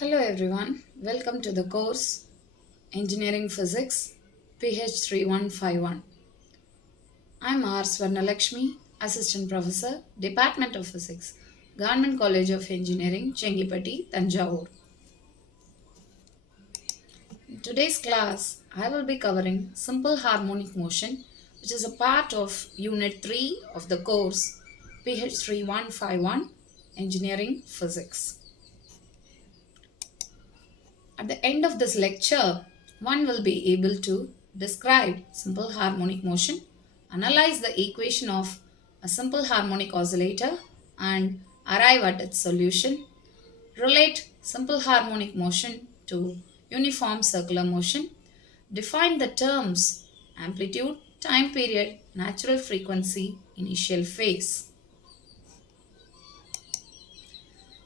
Hello everyone, welcome to the course Engineering Physics PH 3151. I am R. Swarnalakshmi, Assistant Professor, Department of Physics, Government College of Engineering, Chengipatti, Tanjavur. In today's class, I will be covering simple harmonic motion, which is a part of Unit 3 of the course PH 3151 Engineering Physics. At the end of this lecture, one will be able to describe simple harmonic motion, analyze the equation of a simple harmonic oscillator and arrive at its solution, relate simple harmonic motion to uniform circular motion, define the terms amplitude, time period, natural frequency, initial phase.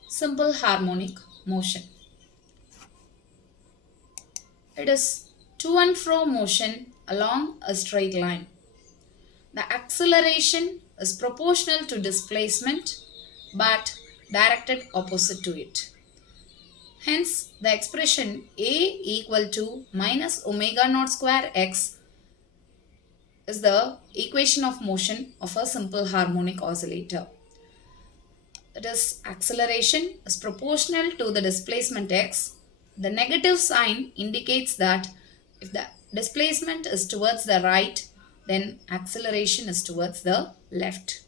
Simple harmonic motion. It is to and fro motion along a straight line. The acceleration is proportional to displacement but directed opposite to it. Hence, the expression A equal to minus omega naught square x is the equation of motion of a simple harmonic oscillator. That is, acceleration is proportional to the displacement x. The negative sign indicates that if the displacement is towards the right, then acceleration is towards the left.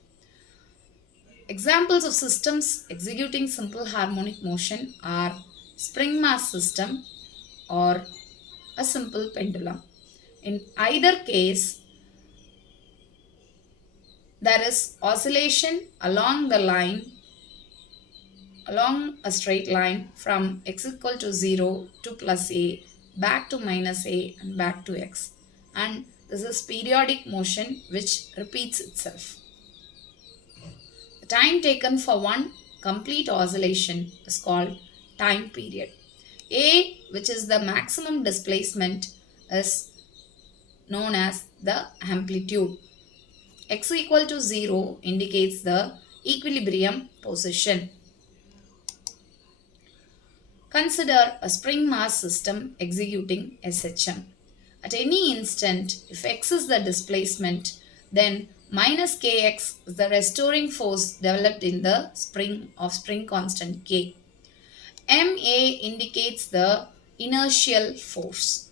Examples of systems executing simple harmonic motion are spring mass system or a simple pendulum. In either case, there is oscillation along a straight line from x equal to 0 to plus a, back to minus a and back to x. And this is periodic motion which repeats itself. The time taken for one complete oscillation is called time period. A, which is the maximum displacement, is known as the amplitude. X equal to 0 indicates the equilibrium position. Consider a spring mass system executing SHM. At any instant, if x is the displacement, then minus kx is the restoring force developed in the spring constant k. MA indicates the inertial force.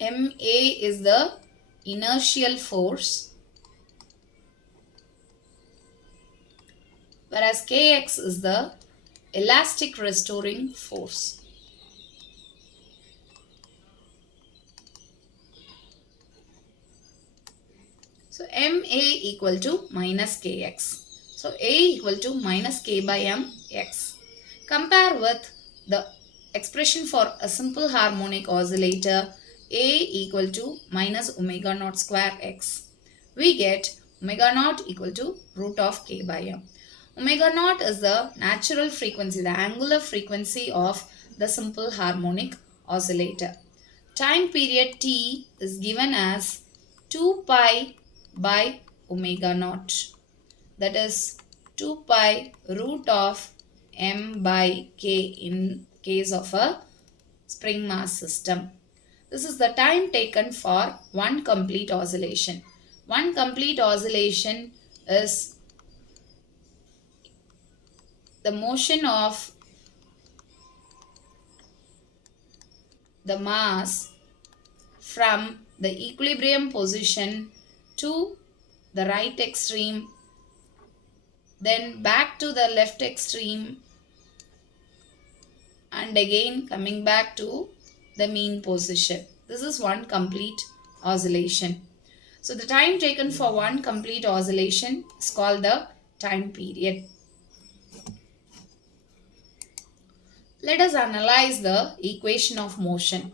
MA is the inertial force, whereas Kx is the elastic restoring force. So MA equal to minus Kx. So A equal to minus K by M x. Compare with the expression for a simple harmonic oscillator A equal to minus omega naught square x. We get omega naught equal to root of K by M. Omega naught is the natural frequency, the angular frequency of the simple harmonic oscillator. Time period T is given as 2 pi by omega naught. That is 2 pi root of m by k in case of a spring mass system. This is the time taken for one complete oscillation. One complete oscillation is the motion of the mass from the equilibrium position to the right extreme, then back to the left extreme, and again coming back to the mean position. This is one complete oscillation. So the time taken for one complete oscillation is called the time period. Let us analyze the equation of motion.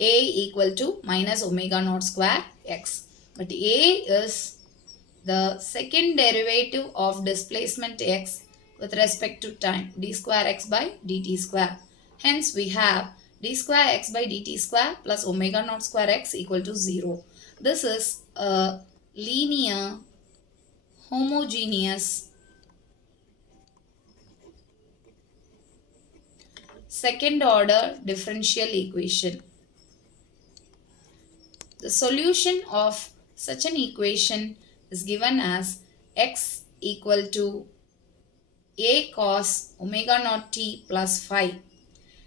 A equal to minus omega naught square x. But A is the second derivative of displacement x with respect to time, d square x by dt square. Hence we have d square x by dt square plus omega naught square x equal to 0. This is a linear homogeneous second order differential equation. The solution of such an equation is given as x equal to a cos omega naught t plus phi.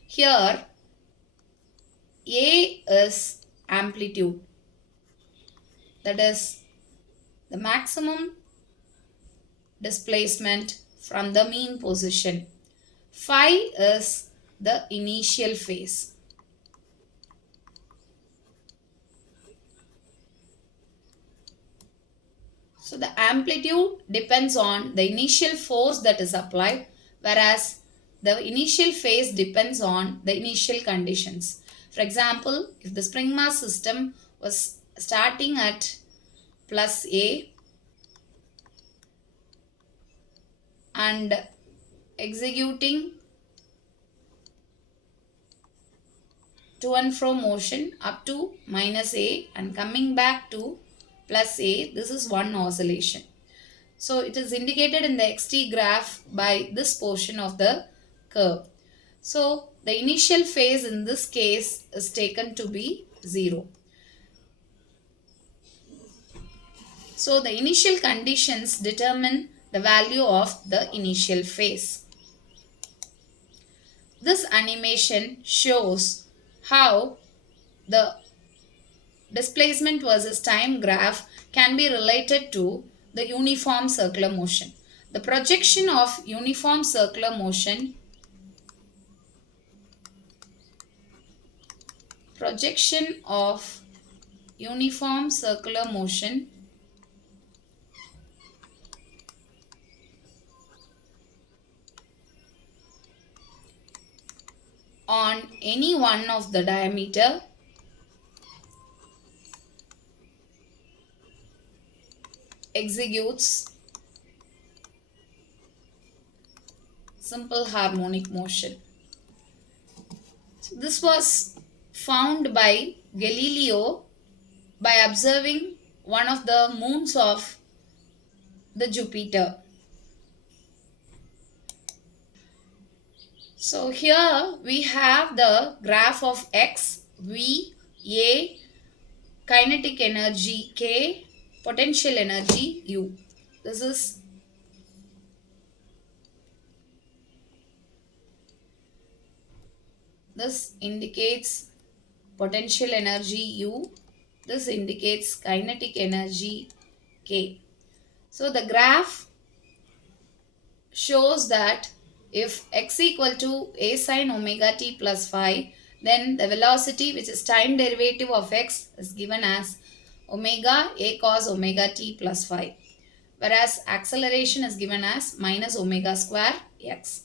Here a is amplitude, that is the maximum displacement from the mean position. Phi is the initial phase. So the amplitude depends on the initial force that is applied, whereas the initial phase depends on the initial conditions. For example, if the spring mass system was starting at plus A and executing to and fro motion up to minus A and coming back to plus A, this is one oscillation. So it is indicated in the xt graph by this portion of the curve. So the initial phase in this case is taken to be 0. So the initial conditions determine the value of the initial phase. This animation shows how the displacement versus time graph can be related to the uniform circular motion. The projection of uniform circular motion on any one of the diameter executes simple harmonic motion. So this was found by Galileo by observing one of the moons of the Jupiter. So here we have the graph of x, v, a, kinetic energy k, potential energy u. This indicates potential energy u. This indicates kinetic energy k. So the graph shows that if x equal to a sin omega t plus phi, then the velocity, which is time derivative of x, is given as omega a cos omega t plus phi, whereas acceleration is given as minus omega square x.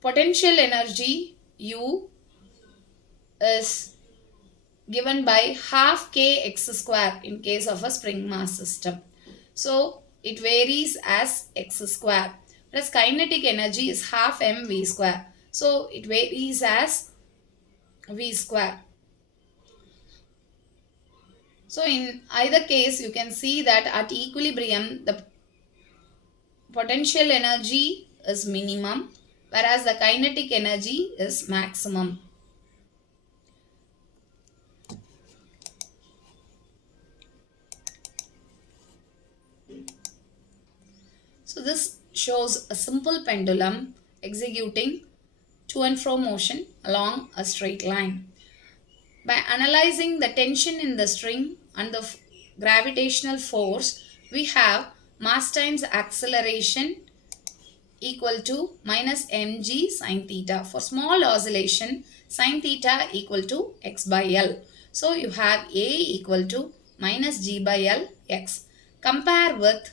Potential energy u is given by half k x square in case of a spring mass system. So it varies as x square. Whereas kinetic energy is half mv square. So it varies as v square. So in either case, you can see that at equilibrium, the potential energy is minimum, whereas the kinetic energy is maximum. So this shows a simple pendulum executing to and fro motion along a straight line. By analyzing the tension in the string and the gravitational force, we have mass times acceleration equal to minus mg sine theta. For small oscillation, sine theta equal to x by L. So you have A equal to minus g by L x. Compare with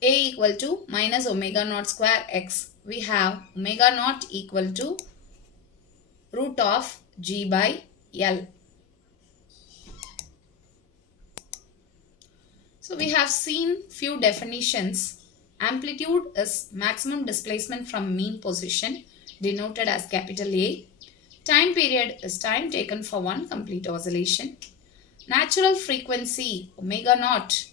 A equal to minus omega naught square x. We have omega naught equal to root of g by L. So we have seen few definitions. Amplitude is maximum displacement from mean position, denoted as capital A. Time period is time taken for one complete oscillation. Natural frequency omega naught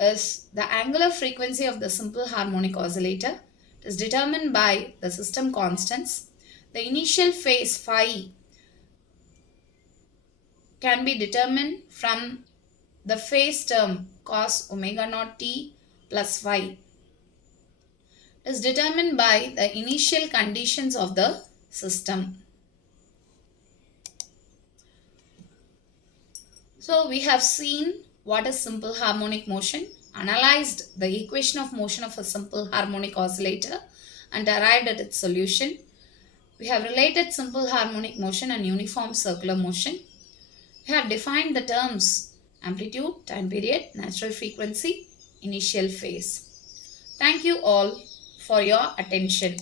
is the angular frequency of the simple harmonic oscillator. It is determined by the system constants. The initial phase phi can be determined from the phase term cos omega naught t plus phi. It is determined by the initial conditions of the system. So we have seen what is simple harmonic motion, analyzed the equation of motion of a simple harmonic oscillator and arrived at its solution. We have related simple harmonic motion and uniform circular motion. We have defined the terms amplitude, time period, natural frequency, initial phase. Thank you all for your attention.